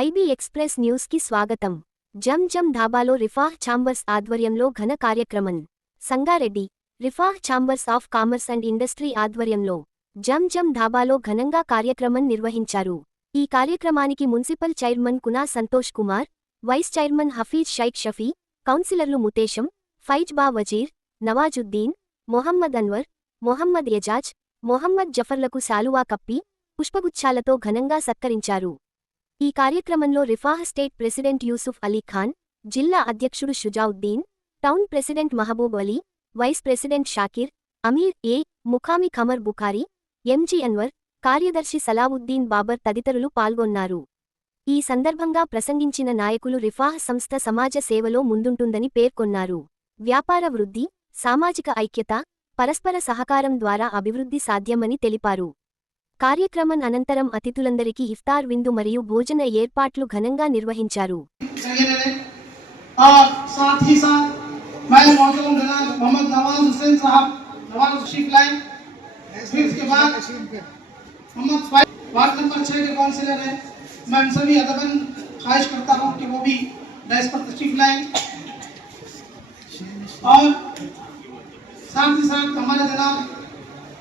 IB express news కి స్వాగతం. జమ్ Zam ధాబాలో రిఫాహ్ chambers ఆధ్వర్యంలో ఘన కార్యక్రమం. Sangareddy Rifah chambers of commerce and industry ఆధ్వర్యంలో జమ్ జమ్ ధాబాలో ఘనంగా కార్యక్రమం నిర్వహించారు. ఈ కార్యక్రమానికి municipal chairman Kuna Santosh Kumar, vice chairman Hafeez Shaikh Shafi, కౌన్సిలర్లు ముతేశం, ఫైజ్ బా వజీర్, నవాజుద్దీన్, మొహమ్మద్ అన్వర్, మొహమ్మద్ ఎజాజ్, మొహమ్మద్ జఫర్లకు శాలువా కప్పి పుష్పగుచ్ఛాలతో ఘనంగా సత్కరించారు. ఈ కార్యక్రమంలో రిఫాహ్ స్టేట్ ప్రెసిడెంట్ యూసుఫ్ అలీ ఖాన్, జిల్లా అధ్యక్షుడు Shujauddin, town president Mahboob Ali, vice president Shakir, అమీర్ ముఖామి ఖమర్ బుఖారీ, ఎంజీ అన్వర్, కార్యదర్శి సలావుద్దీన్ బాబర్ తదితరులు పాల్గొన్నారు. ఈ సందర్భంగా ప్రసంగించిన నాయకులు రిఫాహ్ సంస్థ సమాజ సేవలో ముందుంటుందని పేర్కొన్నారు. వ్యాపార వృద్ధి, సామాజిక ఐక్యత, పరస్పర సహకారం ద్వారా అభివృద్ధి సాధ్యమని తెలిపారు. కార్యక్రమం అనంతరం అతిథులందరికీ ఇఫ్తార్ విందు మరియు భోజన ఏర్పాట్లు ఘనంగా నిర్వహించారు.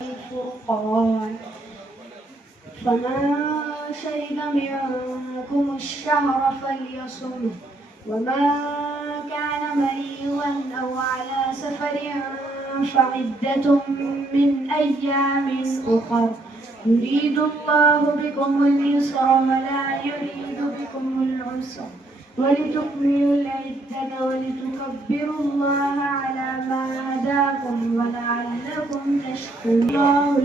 الفرقان فمن شهد منكم الشهر فليصم ومن كان مريضا أو على سفر فعدة من أيام أخر يريد الله بكم اليسر ولا يريد بكم العسر ولتكملوا العدة ولتكبروا الله على ما هداكم ولعلكم تشكرون.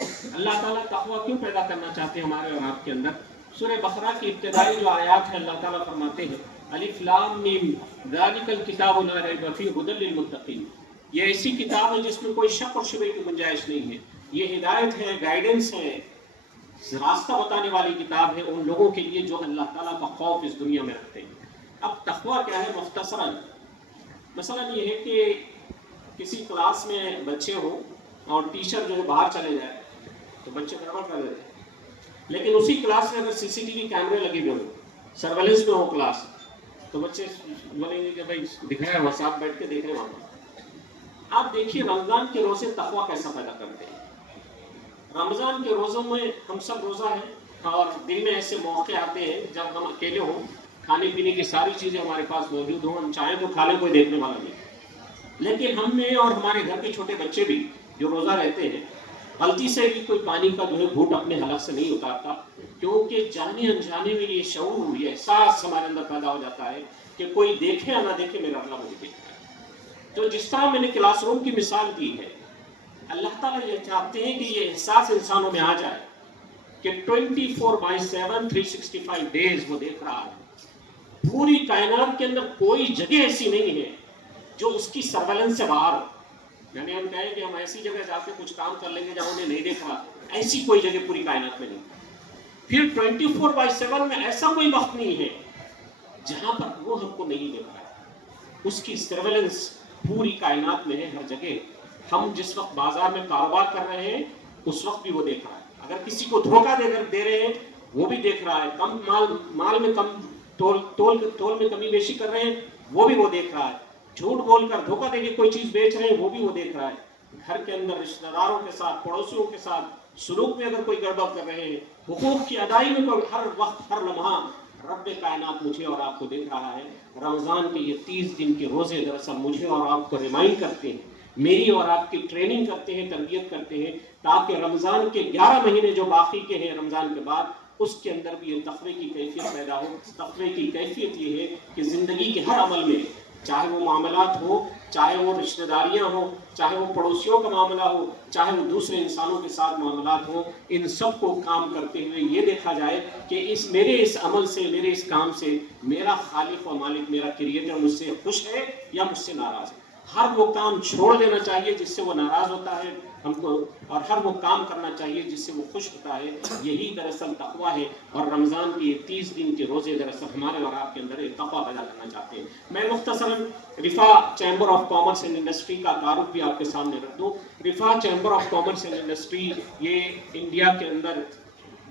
اللہ تعالیٰ تقوی کیوں پیدا کرنا چاہتے ہیں ہمارے اور آپ کے اندر؟ سورہ بقرہ کی ابتدائی جو آیات ہیں اللہ تعالیٰ فرماتے ہیں الف لام میم ذالک الکتاب لا ریب فیہ ھدی للمتقین، یہ ایسی کتاب ہے جس میں کوئی شک اور شبہ کی گنجائش نہیں ہے، یہ ہدایت ہے، گائیڈنس ہے، راستہ بتانے والی کتاب ہے ان لوگوں کے لیے جو اللہ تعالیٰ کا خوف اس دنیا میں رکھتے ہیں۔ اب تقوی کیا ہے مختصراً؟ مثلا یہ ہے کہ کسی کلاس میں بچے ہوں اور ٹیچر جو ہے باہر چلے جائے تو بچے گڑبڑ کر دیتے ہیں، لیکن اسی کلاس میں اگر سی سی ٹی وی کیمرے لگے ہوئے ہوں، سرویلنس میں ہو کلاس، تو بچے بولیں گے کہ بھائی دکھایا ہوا صاحب بیٹھ کے دیکھ رہے وہاں۔ آپ دیکھیے رمضان کے روزے تقوی کیسا پیدا کرتے ہیں۔ رمضان کے روزوں میں ہم سب روزہ ہیں اور دن میں ایسے موقع آتے ہیں جب ہم اکیلے ہوں، کھانے پینے کی ساری چیزیں ہمارے پاس موجود ہوں، ہم چاہیں تو کھا لیں، کوئی دیکھنے والا نہیں، لیکن ہم میں اور ہمارے گھر کے چھوٹے بچے بھی جو روزہ رہتے ہیں غلطی سے بھی کوئی پانی کا جو ہے گھونٹ اپنے حلق سے نہیں اتارتا، کیونکہ جانے انجانے میں یہ شعور، یہ احساس ہمارے اندر پیدا ہو جاتا ہے کہ کوئی دیکھے یا نہ دیکھے میرا اللہ مجھے دیکھ رہا ہے۔ تو جس طرح میں نے کلاس روم کی مثال دی ہے، اللہ تعالیٰ یہ چاہتے ہیں کہ یہ احساس انسانوں میں آ جائے کہ 24/7 365 ڈیز وہ دیکھ رہا ہے، پوری کائنات کے اندر کوئی جگہ ایسی نہیں ہے جو اس کی سرویلنس سے باہر ہو۔ یعنی ہم کہیں کہ ہم ایسی جگہ جا کے کچھ کام کر لیں گے جہاں انہیں نہیں دیکھ رہا، ایسی کوئی جگہ پوری کائنات میں نہیں۔ پھر 24/7 میں ایسا کوئی وقت نہیں ہے جہاں پر وہ ہم کو نہیں دیکھ رہا ہے، اس کی سرویلنس پوری کائنات میں ہے، ہر جگہ۔ ہم جس وقت بازار میں کاروبار کر رہے ہیں اس وقت بھی وہ دیکھ رہا ہے، اگر کسی کو دھوکہ دے رہے ہیں وہ بھی دیکھ رہا ہے، کم مال میں کم تول میں کمی بیشی کر رہے ہیں وہ بھی وہ دیکھ رہا ہے، جھوٹ بول کر دھوکہ دے کے کوئی چیز بیچ رہے ہیں وہ بھی وہ دیکھ رہا ہے، گھر کے اندر رشتہ داروں کے ساتھ، پڑوسیوں کے ساتھ سلوک میں اگر کوئی گڑبڑ کر رہے ہیں، حقوق کی ادائیگی میں ہر وقت ہر لمحہ رب کائنات مجھے اور آپ کو دیکھ رہا ہے۔ رمضان کے یہ 30 دن کے روزے دراصل مجھے اور آپ کو ریمائنڈ کرتے ہیں، میری اور آپ کی ٹریننگ کرتے ہیں، تربیت کرتے ہیں، تاکہ رمضان کے 11 مہینے جو باقی کے ہیں رمضان کے بعد، اس کے اندر بھی یہ تقوی کی کیفیت پیدا ہو۔ تقوی کی کیفیت یہ ہے کہ زندگی کے ہر عمل میں، چاہے وہ معاملات ہو، چاہے وہ رشتہ داریاں ہوں، چاہے وہ پڑوسیوں کا معاملہ ہو، چاہے وہ دوسرے انسانوں کے ساتھ معاملات ہوں، ان سب کو کام کرتے ہوئے یہ دیکھا جائے کہ میرے اس عمل سے، میرے اس کام سے میرا خالق و مالک، میرا کریٹر مجھ سے خوش ہے یا مجھ سے ناراض ہے۔ ہر وہ کام چھوڑ دینا چاہیے جس سے وہ ناراض ہوتا ہے ہم کو، اور ہر وہ کام کرنا چاہیے جس سے وہ خوش ہوتا ہے۔ یہی دراصل تقویٰ ہے، اور رمضان کے 30 دن کے روزے دراصل ہمارے اور آپ کے اندر ایک تقویٰ پیدا کرنا چاہتے ہیں۔ میں مختصراً Rifah chamber of commerce and industry کا تعارف بھی آپ کے سامنے رکھ دوں۔ Rifah chamber of commerce and industry یہ انڈیا کے اندر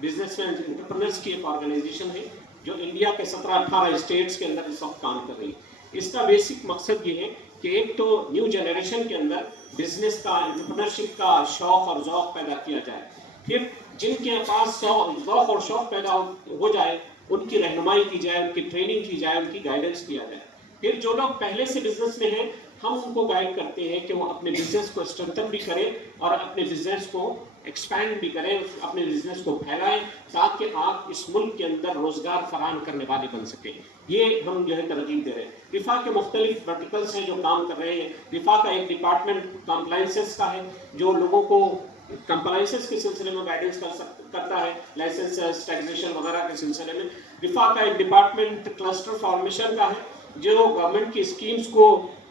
بزنس مین انٹرپرنرز کی ایک آرگنائزیشن ہے جو انڈیا کے 17-18 اسٹیٹس کے اندر اس وقت کام کر رہی ہے۔ اس کا بیسک مقصد یہ ہے کہ ایک تو نیو جنریشن کے اندر بزنس کا، انٹرپرنرشپ کا شوق اور ذوق پیدا کیا جائے، پھر جن کے پاس ذوق اور شوق پیدا ہو جائے ان کی رہنمائی کی جائے، ان کی ٹریننگ کی جائے، ان کی گائیڈنس کیا جائے۔ پھر جو لوگ پہلے سے بزنس میں ہیں ہم ان کو گائیڈ کرتے ہیں کہ وہ اپنے بزنس کو اسٹرینتھن بھی کریں اور اپنے بزنس کو ایکسپینڈ بھی کریں، اپنے بزنس کو پھیلائیں، تاکہ آپ اس ملک کے اندر روزگار فراہم کرنے والے بن سکیں۔ یہ ہم جو ہے ترغیب دے رہے ہیں۔ رفا کے مختلف ورٹیکلس ہیں جو کام کر رہے ہیں۔ رفا کا ایک ڈپارٹمنٹ کمپلائنسز کا ہے جو لوگوں کو کمپلائنسز کے سلسلے میں گائیڈنس کرتا ہے، لائسنسز، ٹیکسیشن وغیرہ کے سلسلے میں۔ رفا کا ایک ڈپارٹمنٹ کلسٹر فارمیشن کا ہے جو گورنمنٹ کی اسکیمز کو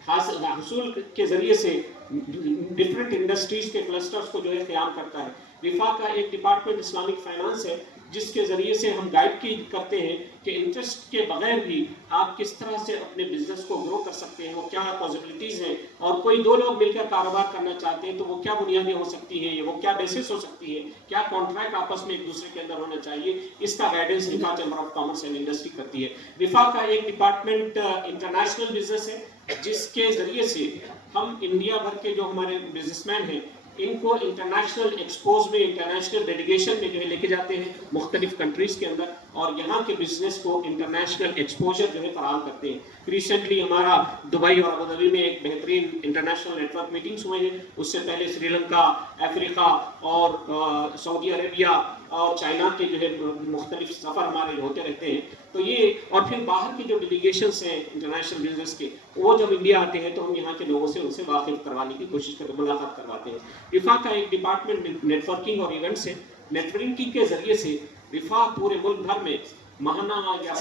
حصول کے ذریعے سے ڈفرینٹ انڈسٹریز کے کلسٹرز کو جو ہے قیام کرتا ہے۔ رفا کا ایک ڈپارٹمنٹ اسلامک فائنانس ہے جس کے ذریعے سے ہم گائیڈ کرتے ہیں کہ انٹرسٹ کے بغیر بھی آپ کس طرح سے اپنے بزنس کو گرو کر سکتے ہیں، وہ کیا پاسبلٹیز ہیں، اور کوئی دو لوگ مل کر کاروبار کرنا چاہتے ہیں تو وہ کیا بنیادیں ہو سکتی ہیں، وہ کیا بیسس ہو سکتی ہے، کیا کانٹریکٹ آپس میں ایک دوسرے کے اندر ہونا چاہیے، اس کا guidance Rifah chamber of commerce and industry کرتی ہے۔ رفا کا ایک ڈپارٹمنٹ انٹرنیشنل بزنس ہے جس کے ذریعے سے ہم انڈیا بھر کے جو ہمارے بزنس مین ہیں ان کو انٹرنیشنل ایکسپوز میں، انٹرنیشنل ڈیلیگیشن میں جو ہے لے کے جاتے ہیں مختلف کنٹریز کے اندر، اور یہاں کے بزنس کو انٹرنیشنل ایکسپوجر جو ہے فراہم کرتے ہیں۔ ریسنٹلی ہمارا دبئی اور ابوظہبی میں ایک بہترین انٹرنیشنل نیٹ ورک میٹنگز ہوئے ہیں، اس سے پہلے سری لنکا، افریقہ اور سعودی عربیہ اور چائنا کے جو ہے مختلف سفر ہمارے ہوتے رہتے ہیں. تو یہ اور پھر باہر کے جو ڈیلیگیشنس ہیں انٹرنیشنل بزنس کے وہ جب انڈیا آتے ہیں تو ہم یہاں کے لوگوں سے ان سے واقف کروانے کی کوشش کرتے ہیں, ملاقات کرواتے ہیں. رفاح کا ایک ڈپارٹمنٹ نیٹ ورکنگ اور ایونٹس ہے. نیٹ ورکنگ کے ذریعے سے رفاح پورے ملک بھر میں ماہانہ یا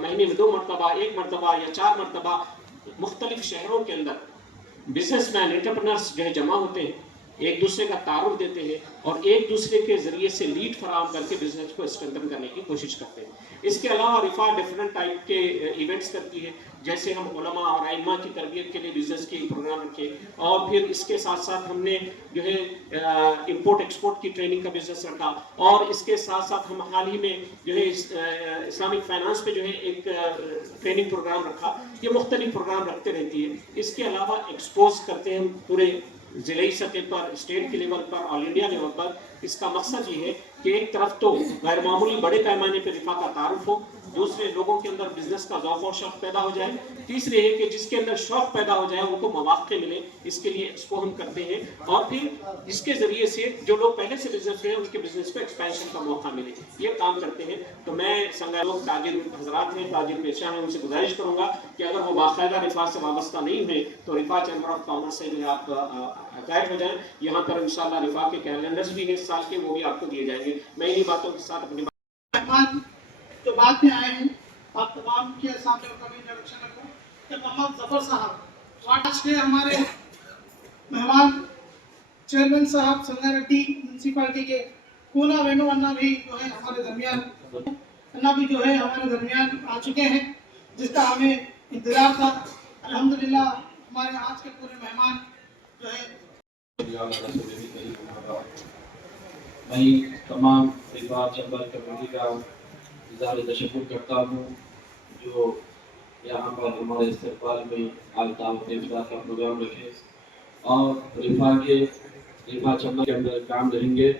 مہینے میں 2 مرتبہ 1 مرتبہ یا 4 مرتبہ مختلف شہروں کے اندر بزنس مین انٹرپرنرس جو ہے جمع ہوتے ہیں, ایک دوسرے کا تعارف دیتے ہیں اور ایک دوسرے کے ذریعے سے لیڈ فراہم کر کے بزنس کو اسٹرینتھن کرنے کی کوشش کرتے ہیں. اس کے علاوہ رفاح ڈفرینٹ ٹائپ کے ایونٹس کرتی ہے, جیسے ہم علماء اور ائمہ کی تربیت کے لیے بزنس کے پروگرام رکھے, اور پھر اس کے ساتھ ساتھ ہم نے جو ہے امپورٹ ایکسپورٹ کی ٹریننگ کا بزنس رکھا, اور اس کے ساتھ ساتھ ہم حال ہی میں جو ہے اسلامک فائنانس پہ جو ہے ایک ٹریننگ پروگرام رکھا. یہ مختلف پروگرام رکھتے رہتی ہے. اس کے علاوہ ایکسپوز کرتے ہیں ہم پورے ضلعی سطح پر, اسٹیٹ کے لیول پر, آل انڈیا لیول پر. اس کا مقصد یہ ہے کہ ایک طرف تو غیر معمولی بڑے پیمانے پہ رفاح کا تعارف ہو, دوسرے لوگوں کے اندر بزنس کا ذوق اور شوق پیدا ہو جائے, تیسرے ہے کہ جس کے اندر شوق پیدا ہو جائے ان کو مواقع ملے. اس کے لیے اس کو ہم کرتے ہیں, اور پھر اس کے ذریعے سے جو لوگ پہلے سے بزنس میں ہیں ان کے بزنس کو ایکسپینشن کا موقع ملے, یہ کام کرتے ہیں. تو میں سنگا لوگ تاجر حضرات ہیں, تاجر پیشہ ہیں, ان سے گزارش کروں گا کہ اگر وہ باقاعدہ رفاح سے وابستہ نہیں ہوئے تو رفاح چیمبر آف کامرس سے جو ہے آپ عقائد ہو جائیں. یہاں پر انشاءاللہ رفاح کے کیلنڈرز بھی ہیں اس سال کے, وہ بھی آپ کو دیے جائیں گے. میں انہی باتوں کے ساتھ اپنی مہمان جو بعد میں آئے ہیں آپ تمام کے سامنے کبھی انٹروڈکشن رکھوں کہ محمد ظفر صاحب آج کے ہمارے مہمان چیئرمین صاحب سنگا ریڈی میونسپلٹی کے کونا وینو انا بھی جو ہے ہمارے درمیان آ چکے ہیں, جس کا ہمیں انتظار تھا. الحمدللہ ہمارے آج کے پورے مہمان جو ہے میں تمام رفاح چیمبر کمیٹی کا اظہار تشکر کرتا ہوں جو یہاں پر ہمارے استقبال میں آج دعوت افطار کا پروگرام رکھے, اور رفاح چیمبر کے اندر کام رہیں گے.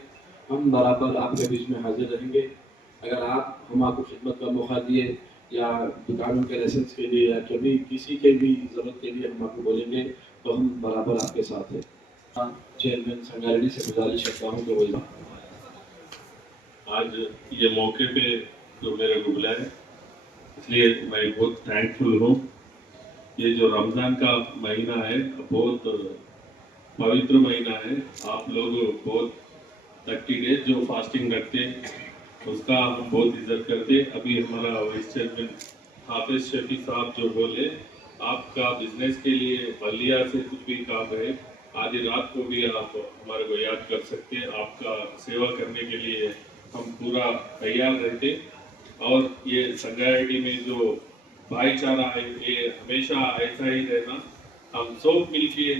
ہم برابر آپ کے بیچ میں حاضر رہیں گے. اگر آپ ہمارے کو خدمت کا موقع دیے یا دکانوں کے لائسنس کے لیے یا کبھی کسی کے بھی ضرورت کے لیے ہم آپ کو بولیں گے تو ہم برابر آپ کے ساتھ ہیں. چیئرمین سنگا ریڈی سے گزارش کرتا ہوں کہ وہ آج یہ موقع پہ جو میرے کو بلایا, اس لیے میں بہت تھینکفل ہوں. یہ جو رمضان کا مہینہ ہے بہت پوتر مہینہ ہے. آپ لوگ بہت 30 ڈیز جو فاسٹنگ رکھتے اس کا ہم بہت عزت کرتے. ابھی ہمارا وائس چیئرمین حافظ شفیع صاحب جو بولے آپ کا بزنس کے لیے بلیا سے کچھ بھی کام ہے, آج رات کو بھی آپ ہمارے کو یاد کر سکتے. آپ کا سیوا کرنے کے لیے ہم پورا تیار رہتے. اور یہ سنگا ریڈی میں جو بھائی چارہ ہے یہ ہمیشہ ایسا ہی رہنا. ہم سب مل کے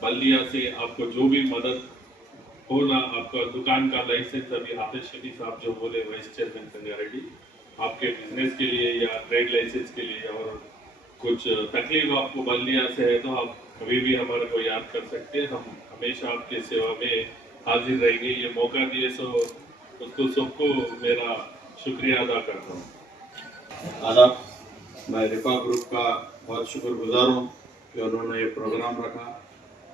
بلدیا سے آپ کو جو بھی مدد ہونا, آپ کا دکان کا لائسنس ابھی حافظ شفیع صاحب جو بولے وائس چیئرمین سنگا ریڈی, آپ کے بزنس کے لیے یا ٹریڈ لائسنس کے لیے اور کچھ تکلیف آپ کو بلدیا سے ہے تو آپ کبھی بھی ہمارے کو یاد کر سکتے. ہم ہمیشہ آپ کے سیوا میں حاضر رہیں گے. یہ موقع دیے سو اس کو سب کو میرا شکریہ ادا کرتا ہوں. آداب. میں رفاح گروپ کا بہت شکر گزار ہوں کہ انہوں نے یہ پروگرام رکھا,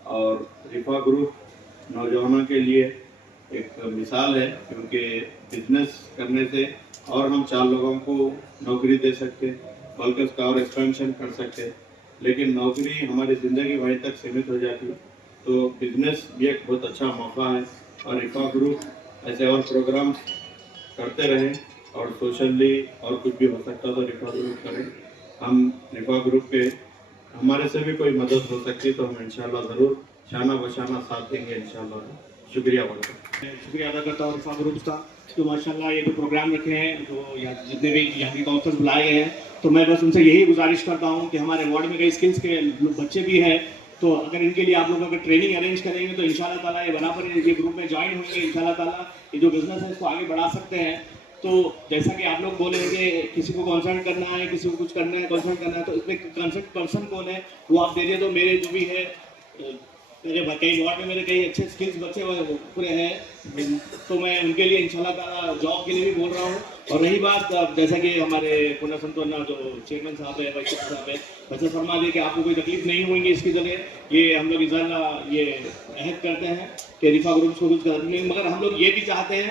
اور رفاح گروپ نوجوانوں کے لیے ایک مثال ہے کیونکہ بزنس کرنے سے اور ہم 4 لوگوں کو نوکری دے سکتے, بلکہ اس کا اور ایکسپینشن کر سکتے. لیکن نوکری ہماری زندگی بھر تک سیمت ہو جاتی, تو بزنس بھی ایک بہت اچھا موقع ہے. اور رفاح گروپ ایسے اور پروگرام کرتے رہیں, اور سوشلی اور کچھ بھی ہو سکتا تو رفاح گروپ کریں. ہم رفاح گروپ کے ہمارے سے بھی کوئی مدد ہو سکتی تو ہم انشاءاللہ ضرور شانہ بشانہ ساتھ دیں گے انشاءاللہ. شکریہ بہت. شکریہ ادا کرتا ہوں رفاح گروپ کا جو ماشاءاللہ یہ جو پروگرام رکھے ہیں, جو جتنے بھی یہاں کے کاؤنسلرز بلائے گئے ہیں, تو میں بس ان سے یہی گزارش کرتا ہوں کہ ہمارے وارڈ میں کئی اسکلس کے بچے بھی ہیں, تو اگر ان کے لیے آپ لوگوں کو ٹریننگ ارینج کریں گے تو انشاءاللہ تعالیٰ یہ برابر یہ گروپ میں جوائن ہوئیں گے. انشاءاللہ تعالیٰ یہ جو بزنس ہے اس کو آگے بڑھا سکتے ہیں. تو جیسا کہ آپ لوگ بولے ہیں کہ کسی کو کنسلٹ کرنا ہے, کسی کو کچھ کرنا ہے, کنسلٹ کرنا ہے, تو اس میں کنسلٹ پرسن کون ہے وہ آپ دے دیں. تو میرے جو بھی ہے میرے کئی وارڈ میں میرے کئی اچھے اسکلس بچے پورے ہیں, تو میں ان کے لیے انشاءاللہ تعالیٰ جاب کے لیے بھی بول رہا ہوں. اور رہی بات جیسا کہ ہمارے پونا سنتونا جو چیئرمین صاحب ہے, وائس چیئرمین صاحب ہے, ویسے فرما دے کہ آپ کو کوئی تکلیف نہیں ہوئیں گی اس کی ذریعے. یہ ہم لوگ انشاءاللہ یہ عہد کرتے ہیں کہ رفاح گروپ کو کچھ کریں, مگر ہم لوگ یہ بھی چاہتے ہیں